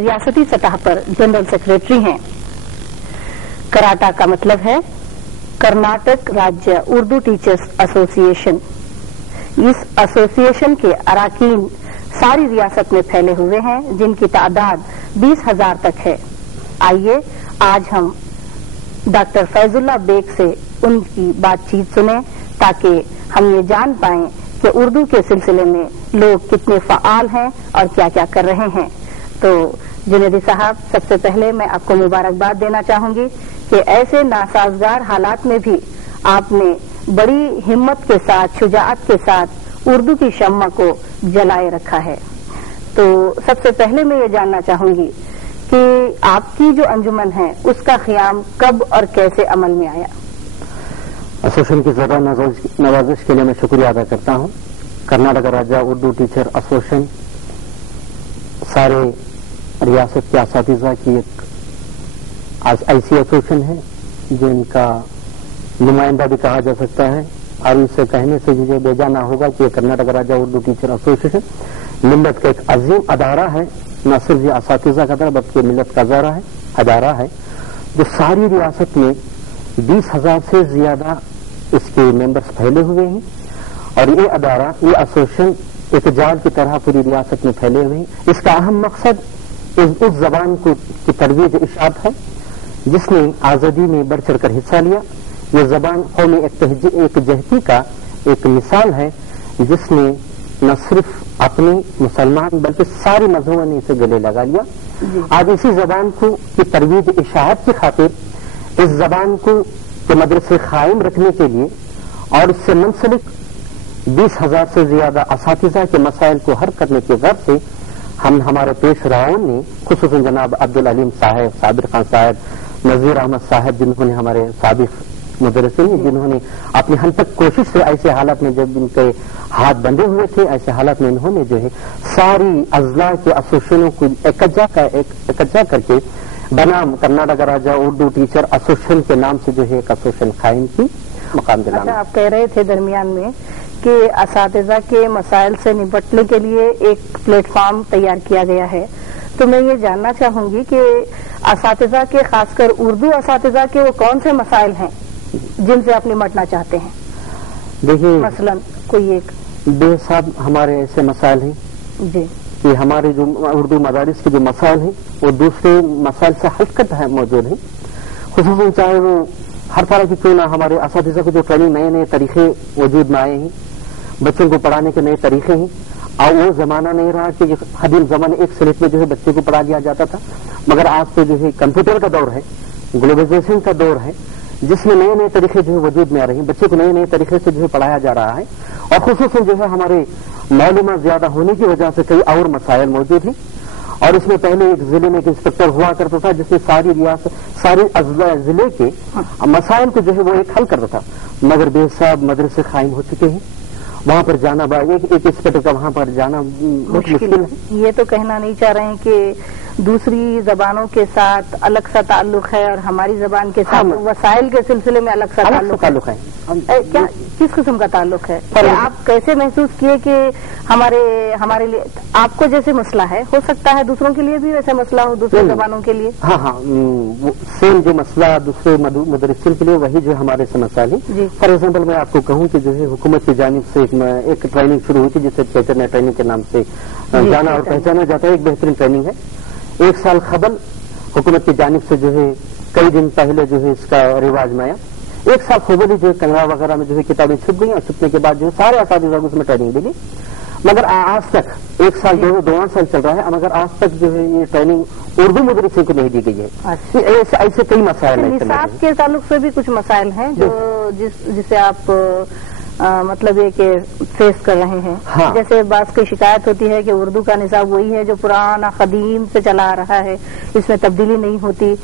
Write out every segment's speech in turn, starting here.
रियासती सतह पर जनरल सेक्रेटरी हैं। कराटा का मतलब है कर्नाटक राज्य उर्दू टीचर्स एसोसिएशन। इस एसोसिएशन के अरकान सारी रियासत में फैले हुए हैं, जिनकी तादाद 20,000 तक है। आइए आज हम डॉक्टर फैजुल्ला बेग से उनकी बातचीत सुने ताकि हम ये जान पाएं कि उर्दू के सिलसिले में लोग कितने फ़आल हैं और क्या क्या कर रहे हैं। तो जुनैदी साहब, सबसे पहले मैं आपको मुबारकबाद देना चाहूंगी कि ऐसे नासाजगार हालात में भी आपने बड़ी हिम्मत के साथ, शुजाअत के साथ उर्दू की शम्मा को जलाए रखा है। तो सबसे पहले मैं ये जानना चाहूंगी कि आपकी जो अंजुमन है उसका क़याम कब और कैसे अमल में आया? एसोसिएशन की ज़रा नवाजिश के लिए मैं शुक्रिया अदा करता हूँ। कर्नाटक राज्य उर्दू टीचर एसोसिएशन सारे रियासत के असातिज़ा की एक ऐसी एसोसिएशन है जिनका नुमाइंदा भी कहा जा सकता है, और इसे कहने से मुझे बेजाना होगा कि कर्नाटक राज्य उर्दू टीचर एसोसिएशन मिल्लत का एक अजीम अदारा है। न सिर्फ ये असातिज़ा का बल्कि मिल्लत का अदारा है जो सारी रियासत में 20,000 से ज्यादा इसके मेंबर्स फैले हुए हैं। और ये अदारा, ये एसोसिएशन एक जाल की तरह पूरी रियासत में फैले हुए हैं। इसका अहम मकसद उस जबान की तरवीज इशाअत है जिसने आज़ादी में बढ़ चढ़ कर हिस्सा लिया। ये जबान कौमी एक जहती का एक मिसाल है जिसने न सिर्फ अपने मुसलमान बल्कि सारी मजहबों ने इसे गले लगा लिया। आज इसी जबान की तरवीज इशाअत की खातिर इस जबान को के मदरसे कायम रखने के लिए और इससे मुंसलिक 20,000 से ज्यादा असातिज़ा के मसाइल को हल करने के गर्ज से हमारे पेशराओं ने, खुसूसन जनाब अब्दुल अलीम साहब, साबिर खान साहब, नजीर अहमद साहब, जिन्होंने हमारे साबिक मुदर्रिसीन, जिन्होंने अपनी हद तक कोशिश से ऐसे हालात में जब इनके हाथ बंधे हुए थे, ऐसे हालात में इन्होंने जो है सारी अजला के एसोसिएशनों को इकट्ठा करके बनाम कर्नाटक राज्य उर्दू टीचर एसोसिएशन के नाम से जो है एक एसोसिएशन कायम की मकाम दिलाना। अच्छा, आप कह रहे थे दरमियान में कि असातिज़ा के मसाइल से निपटने के लिए एक प्लेटफॉर्म तैयार किया गया है, तो मैं ये जानना चाहूंगी कि असातिज़ा के, खासकर उर्दू असातिज़ा के वो कौन से मसाइल हैं जिनसे आप निपटना चाहते हैं? देखिए, मसलन कोई एक बेसाब हमारे ऐसे मसाइल हैं जी कि हमारे जो उर्दू मदारिस के जो मसाइल हैं वो दूसरे मसाइल से हटकट है मौजूद हैं। खुसूसन चाहे वो हर तरह की क्यों ना, हमारे असातिज़ा को जो ट्रेनिंग नए नए तरीके वजूद में आए हैं, बच्चों को पढ़ाने के नए तरीके हैं। और वो जमाना नहीं रहा कि कदीम जमाने एक स्लेट में जो है बच्चे को पढ़ा दिया जाता था, मगर आज तो जो है कंप्यूटर का दौर है, ग्लोबलाइजेशन का दौर है, जिसमें नए नए तरीके जो है वजूद में आ रहे हैं। बच्चे को नए नए तरीके से जो है पढ़ाया जा रहा है और खुसूसन जो है हमारे मालूमात ज्यादा होने की वजह से कई और मसाइल मौजूद हैं। और इसमें पहले एक जिले में एक इंस्पेक्टर हुआ करता था जिससे सारी रियासत, सारे जिले के मसाइल को जो है वो एक हल करता था, मगर बेसाब मदरसे कायम हो चुके हैं। वहां पर जाना, एक इंस्पेक्टर का वहां पर जाना बहुत मुश्किल है। ये तो कहना नहीं चाह रहे हैं कि दूसरी जबानों के साथ अलग सा ताल्लुक है और हमारी जबान के साथ वसाइल के सिलसिले में अलग सा ताल्लुक है। क्या, किस किस्म का ताल्लुक है? आप कैसे महसूस किए कि हमारे लिए आपको जैसे मसला है, हो सकता है दूसरों के लिए भी वैसे मसला हो, दूसरी जबानों के लिए? हाँ, सेम जो मसला दूसरे मुदर्रिसीन के लिए वही जो हमारे से मसाइल है। फॉर एग्जाम्पल मैं आपको कहूँ कि जो है हुकूमत की जानिब से एक ट्रेनिंग शुरू हुई थी जिसे चैतन्य ट्रेनिंग के नाम से जाना और पहचाना जाता है। एक बेहतरीन ट्रेनिंग है। 1 साल कबल हुकूमत की जानिब से जो है कई दिन पहले जो है इसका रिवाज में आया। 1 साल कबल ही जो है कन्नड़ा वगैरह में जो है किताबें छुप गई और छुपने के बाद जो है सारे असातिज़ा को उसमें ट्रेनिंग मिली। मगर आज तक 1 साल जो है 2 साल चल रहा है, मगर आज तक जो है ये ट्रेनिंग उर्दू मुदर्रिसीन को नहीं दी गई है। ऐसे कई मसाइल हैं। निसाब के ताल्लुक से भी कुछ मसाइल हैं जो जिसे आप मतलब ये कि फेस कर रहे हैं। हाँ। जैसे बात की शिकायत होती है कि उर्दू का निसाब वही है जो पुराना कदीम से चला आ रहा है, इसमें तब्दीली नहीं होती,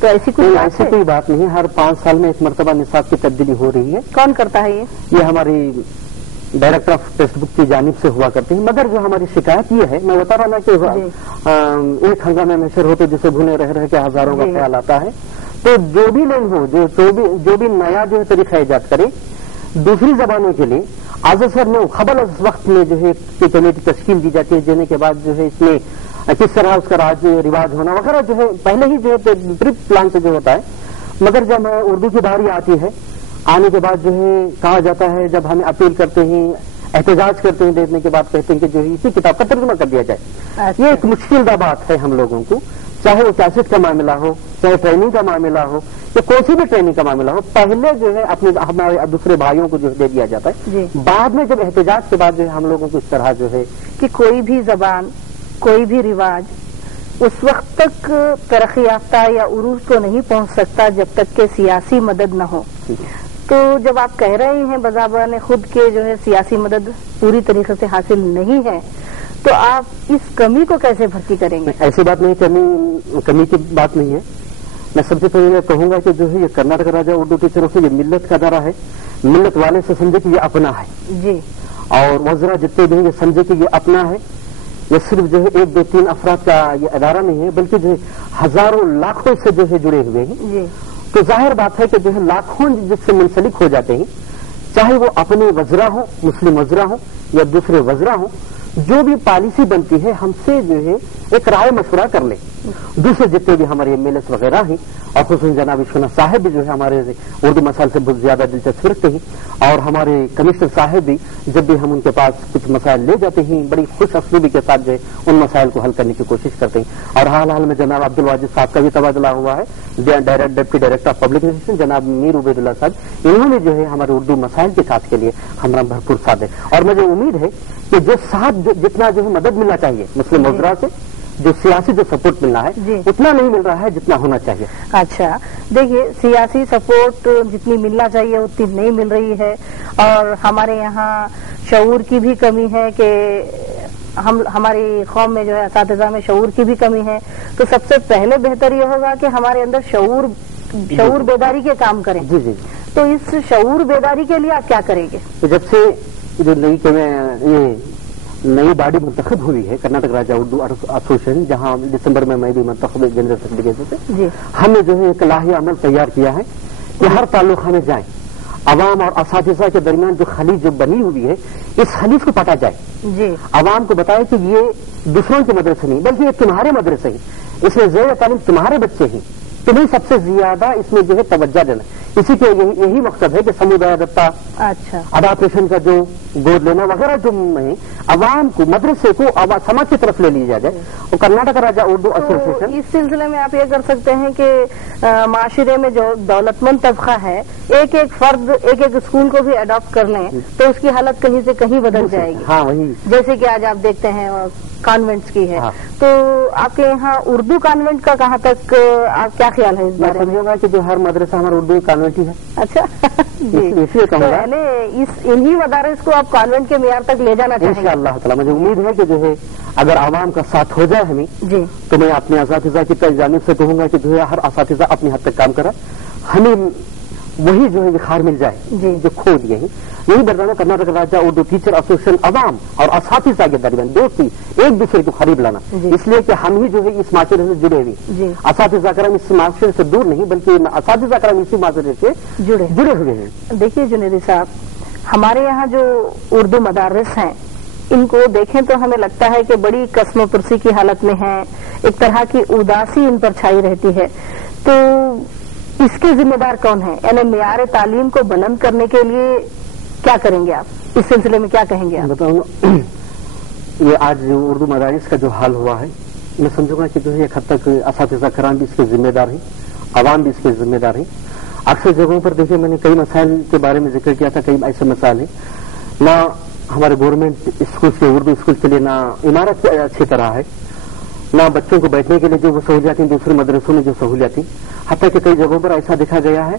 तो ऐसी कोई बात नहीं। हर 5 साल में एक मरतबा निसाब की तब्दीली हो रही है। कौन करता है ये हमारी डायरेक्टर ऑफ टेक्स्ट बुक की जानिब से हुआ करती है। मगर जो हमारी शिकायत ये है, मैं बता रहा ना कि एक हंगामे में नशर होते जिसे भुने रह के हजारों का ख्याल आता है। तो जो भी लोग हो, जो भी नया जो है तरीका ईजाद करे दूसरी जबानों के लिए, आज सर में खबल वक्त में जो है कमेटी तश्कील दी जाती है, देने के बाद जो है इसमें किस तरह उसका राज रिवाज होना वगैरह जो है पहले ही जो है प्री प्लान से जो होता है। मगर जब उर्दू की बारी आती है, आने के बाद जो है कहा जाता है, जब हमें अपील करते हैं, एहतजाज करते हैं, देखने के बाद कहते हैं कि जो है इसी किताब का तर्जुमा कर दिया जाए। ये एक मुश्किल बात है हम लोगों को, चाहे वो कैसेट का मामला हो, चाहे ट्रेनिंग का मामला हो, या कोई सी भी ट्रेनिंग का मामला हो, पहले जो है अपने हमारे दूसरे भाइयों को जो दे दिया जाता है। बाद में जब एहतजाज के बाद जो है हम लोगों को इस तरह जो है कि कोई भी जबान, कोई भी रिवाज उस वक्त तक तरक्की याफ्ता या उरूज को नहीं पहुंच सकता जब तक के सियासी मदद न हो। तो जब आप कह रहे हैं बज़ाबा ने खुद के जो है सियासी मदद पूरी तरीके से हासिल नहीं है, तो आप इस कमी को कैसे भर्ती करेंगे? ऐसी बात नहीं, कमी की बात नहीं है। मैं सबसे पहले कहूंगा कि जो है ये कर्नाटक राजा उर्दू टीचरों से ये मिल्लत का दायरा है, मिल्लत वाले से समझे कि ये अपना है जी, और वज़रा जितने भी ये समझे कि ये अपना है। ये सिर्फ जो है 1, 2, 3 अफराद का ये अदारा नहीं है, बल्कि जो है हजारों लाखों से जो है जुड़े हुए हैं जी। तो जाहिर बात है कि जो है लाखों जिससे मुंसलिक हो जाते हैं, चाहे वो अपने वज़रा हो, मुस्लिम वज़रा हो या दूसरे वज़रा हो, जो भी पॉलिसी बनती है हमसे जो है एक राय मशवरा कर ले। दूसरे जितने भी हमारे एमएलएस वगैरह हैं और खुसूसन जनाब विश्वनाथ साहब भी जो है हमारे उर्दू मसाइल से बहुत ज्यादा दिलचस्पी रखते हैं, और हमारे कमिश्नर साहब भी जब भी हम उनके पास कुछ मसाइल ले जाते हैं बड़ी खुश असलूबी के साथ जो है उन मसाइल को हल करने की कोशिश करते हैं। और हाल में जनाब अब्दुल वाजिद साहब का भी तबादला हुआ है, deputy director of public relation जनाब मीर उबैदुल्ला साहब, इन्होंने जो है हमारे उर्दू मसाइल के साथ के लिए हमारा भरपूर साथ है। और मुझे उम्मीद है कि जो साथ जितना जो है मदद मिलना चाहिए मुस्लिम वज़रा से, जो सियासी जो सपोर्ट मिलना है उतना नहीं मिल रहा है जितना होना चाहिए। अच्छा, देखिए सियासी सपोर्ट जितनी मिलना चाहिए उतनी नहीं मिल रही है, और हमारे यहाँ शऊर की भी कमी है कि हमारी कौम में जो है असातिज़ा में शऊर की भी कमी है। तो सबसे पहले बेहतर ये होगा कि हमारे अंदर शऊर बेदारी के काम करें। जी जी। तो इस शऊर बेदारी के लिए आप क्या करेंगे? तो जब से जो नई बॉडी मुंतखब हुई है कर्नाटक राजा उर्दू एसोसिएशन, जहां दिसंबर में मैं भी मुंतखब जनरल सेक्रेटरी से, हमने जो है एक लाही अमल तैयार किया है कि हर ताल्लुका में जाए, अवाम और असातिज़ा के दरमियान जो खलीज जो बनी हुई है इस खलीज को पटा जाए जी। अवाम को बताए कि ये दूसरों के मदरसे नहीं बल्कि ये तुम्हारे मदरसे ही, इसमें ज़ेर तालीम तुम्हारे बच्चे ही, तुम्हें सबसे ज्यादा इसमें जो है तवज्जो देना। इसी के यही मकसद है कि समुदाय दत्ता, अच्छा, अडाप्टेशन का जो गोद लेना वगैरह जो है अवाम को मदरसे को समाज की तरफ ले लिया जाए। और कर्नाटक राजा उर्दू एसोसिएशन इस सिलसिले में आप ये कर सकते हैं कि माशरे में जो दौलतमंद तबका है एक एक फर्द एक एक स्कूल को भी अडॉप्ट कर लें तो उसकी हालत कहीं से कहीं बदल जाएगी। हाँ, वही जैसे कि आज आप देखते हैं कॉन्वेंट्स की है। हाँ। तो आपके यहाँ उर्दू कॉन्वेंट का कहाँ तक आप क्या ख्याल है इस बारे में? समझेगा कि जो हर मदरसा हमारा उर्दू कॉन्वेंट ही है। अच्छा जी, इसलिए तो पहले इन्हीं मदारिस को आप कॉन्वेंट के मियार तक ले जाना चाहिए। इंशाअल्लाह ताला मुझे उम्मीद है कि जो है अगर आवाम का साथ हो जाए हमें जी, तो मैं अपने असातिज़ा की जानिब से कहूंगा कि जो है हर असातिज़ा अपनी हद तक काम करे, हमें वही जो है विखार मिल जाए जो खो दिए हैं। यही बरदाना कर्नाटक राज्य उर्दू टीचर एसोसिएशन अवाम और असातिज़ा के दरमियान दोस्ती एक दूसरे को करीब लाना, इसलिए कि हम ही जो है इस माशरे से जुड़े हुए, असातिज़ा करम इस माशरे से दूर नहीं बल्कि असातिज़ा करम इसी माशरे से जुड़े हुए हैं। देखिए जुनेदी साहब, हमारे यहाँ जो उर्दू मदारिस हैं इनको देखें तो हमें लगता है कि बड़ी कस्म पुरसी की हालत में है, एक तरह की उदासी इन पर छाई रहती है। तो इसके जिम्मेदार कौन है? यानी मियार तालीम को बुलंद करने के लिए क्या करेंगे आप? इस सिलसिले में क्या कहेंगे आप? बताऊंगा, ये आज जो उर्दू मदारिस का जो हाल हुआ है मैं समझूंगा कि जो है एक हद तक असातिज़ा कराम भी इसके जिम्मेदार है, अवाम भी इसके जिम्मेदार है। अक्सर जगहों पर देखिए मैंने कई मसाइल के बारे में जिक्र किया था, कई ऐसे मसाइल हैं ना हमारे गवर्नमेंट स्कूल के उर्दू स्कूल के लिए ना इमारत अच्छी तरह है, ना बच्चों को बैठने के लिए जो वो सहूलियात दूसरे मदरसों में जो सहूलियात, हत्या कि कई जगहों पर ऐसा देखा गया है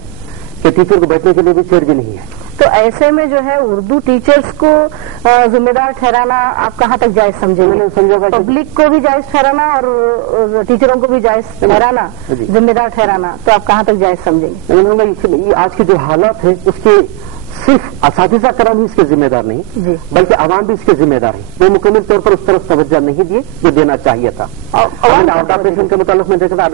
कि टीचर को बैठने के लिए भी चेयर भी नहीं है। तो ऐसे में जो है उर्दू टीचर्स को जिम्मेदार ठहराना आप कहाँ तक जायज समझेंगे? समझोगा पब्लिक को भी जायज ठहराना और टीचरों को भी जायज ठहराना, जिम्मेदार ठहराना, तो आप कहाँ तक जायज समझेंगे? आज की जो हालात है उसके सिर्फ असातिज़ा कराम ही इसके जिम्मेदार नहीं बल्कि आवाम भी इसके जिम्मेदार है। वो मुकम्मल तौर पर उस तरफ तवज्जो नहीं दिए जो देना चाहिए था। अडाप्टेशन के मुताबिक मैं देखा था,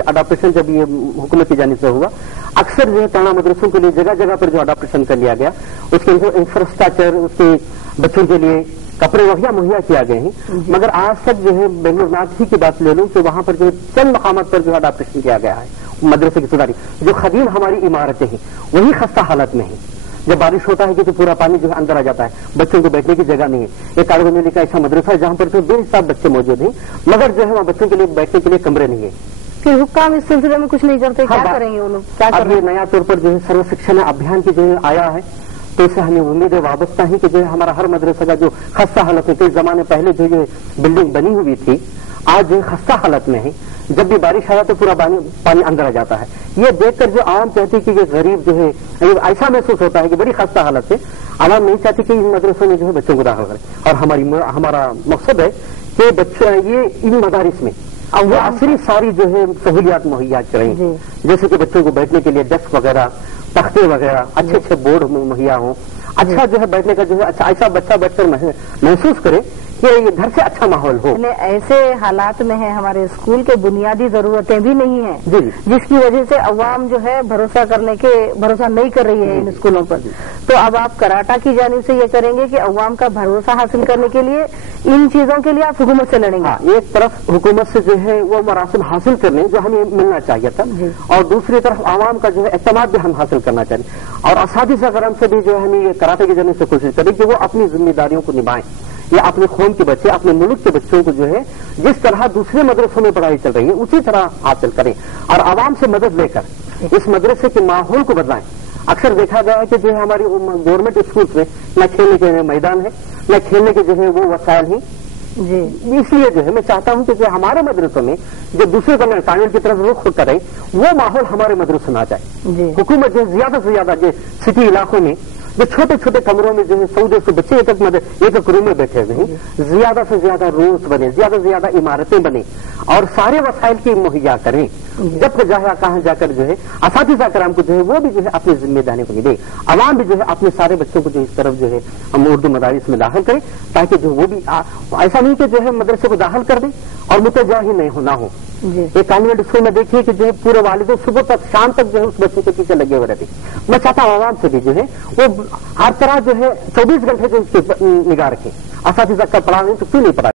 अडाप्टेशन जब ये हुकूमत की जानिब से हुआ, अक्सर जो है ताना मदरसों के लिए जगह जगह पर जो अडाप्टेशन कर लिया गया उसके इंफ्रास्ट्रक्चर, उसके बच्चों के लिए कपड़े वगैरह मुहैया किया गए हैं, मगर आज तक जो है बेंगलोर नॉर्थ ही की बात ले लूं तो वहां पर जो है चंद मकामात पर जो है अडॉप्टेशन किया गया है मदरसे की सुधारी। जो खदीम हमारी इमारतें हैं वही खस्ता हालत में है। जब बारिश होता है कि तो पूरा पानी जो है अंदर आ जाता है, बच्चों को बैठने की जगह नहीं है। एक काड़गंजोली का ऐसा मदरसा है जहां पर तो बेहिसाब बच्चे मौजूद हैं, मगर जो है वहाँ बच्चों के लिए बैठने के लिए कमरे नहीं है। फिर हुक्काम इस सिलसिले में कुछ नहीं करते, क्या करेंगे वो लोग? क्या अब ये नया तौर पर जो है सर्व शिक्षण अभियान की जो है आया है, तो इससे हमें उम्मीद है वाबस्ता ही कि जो है हमारा हर मदरसा का जो खस्ता हालत में, कई जमाने पहले जो ये बिल्डिंग बनी हुई थी आज जो खस्ता हालत में है। जब भी बारिश आया तो पूरा पानी अंदर आ जाता है। ये देखकर जो आवाम चाहती है कि ये गरीब जो है, ऐसा महसूस होता है कि बड़ी खस्ता हालत है। आवाम नहीं चाहती कि इन मदरसों में जो है बच्चों को दाखिल करें, और हमारा मकसद है कि बच्चे ये इन मदारिस में अब वो आखिरी सारी जो है सहूलियात मुहैया करें, जैसे कि बच्चों को बैठने के लिए डेस्क वगैरह, तख्ते वगैरह, अच्छे अच्छे बोर्ड मुहैया हों, अच्छा जो है बैठने का जो है अच्छा ऐसा बच्चा बैठकर महसूस करे कि ये घर से अच्छा माहौल हो। ऐसे हालात में है हमारे स्कूल के बुनियादी जरूरतें भी नहीं है, जिसकी वजह से अवाम जो है भरोसा नहीं कर रही है इन स्कूलों पर। तो अब आप कराटा की जानिब से ये करेंगे कि अवाम का भरोसा हासिल करने के लिए इन चीजों के लिए आप हुकूमत से लड़ेंगे। हाँ, एक तरफ हुकूमत से जो है वो मरासिम हासिल करने जो हमें मिलना चाहिए था, और दूसरी तरफ आवाम का जो है एतमाद भी हम हासिल करना चाहिए, और असातिज़ा करम से भी जो है हमें ये कराटे की जानिब से कोशिश करें कि वो अपनी जिम्मेदारियों को निभाएं, या अपने कौम के बच्चे, अपने मुल्क के बच्चों को जो है जिस तरह दूसरे मदरसों में पढ़ाई चल रही है उसी तरह हासिल करें, और आवाम से मदद लेकर इस मदरसे के माहौल को बदलाएं। अक्सर देखा गया है कि जो है हमारी गवर्नमेंट स्कूल्स में न खेलने के मैदान है, न खेलने के जो है वो वसाइल हैं। इसलिए जो है मैं चाहता हूं कि जो हमारे मदरसों में जो दूसरे कानून की तरफ रुख करे वो माहौल हमारे मदरसों में आ जाए। हुकूमत जो ज्यादा से ज्यादा जो सिटी इलाकों में जो छोटे छोटे कमरों में जो है 100-150 बच्चे एक रूम में बैठे हुए हैं, ज्यादा से ज्यादा रूम्स बने, ज्यादा से ज्यादा इमारतें बने, और सारे वसाइल की मुहैया करें। जब तक जहाँ कहाँ जाकर जो है असातिज़ा कराम को जो है वो भी जो है अपनी जिम्मेदारी को निभाए, अवाम भी जो है अपने सारे बच्चों को जो इस तरफ जो है हम उर्दू मदारिस में दाखिल करें, ताकि जो वो भी ऐसा नहीं कि जो है मदरसे को दाखिल कर दें और मुतजाही नहीं होना हो। एक कॉन्वेंट स्कूल में देखिए कि जो है पूरे वालिद सुबह तक शाम तक जो है उस बच्चे के पीछे लगे हुए रहते। मैं चाहता हूँ आवाम से भी जो है वो हर तरह जो है 24 घंटे जो उसकी निगाह रखें। असातिज़ा का पढ़ा नहीं तो क्यों नहीं पढ़ा।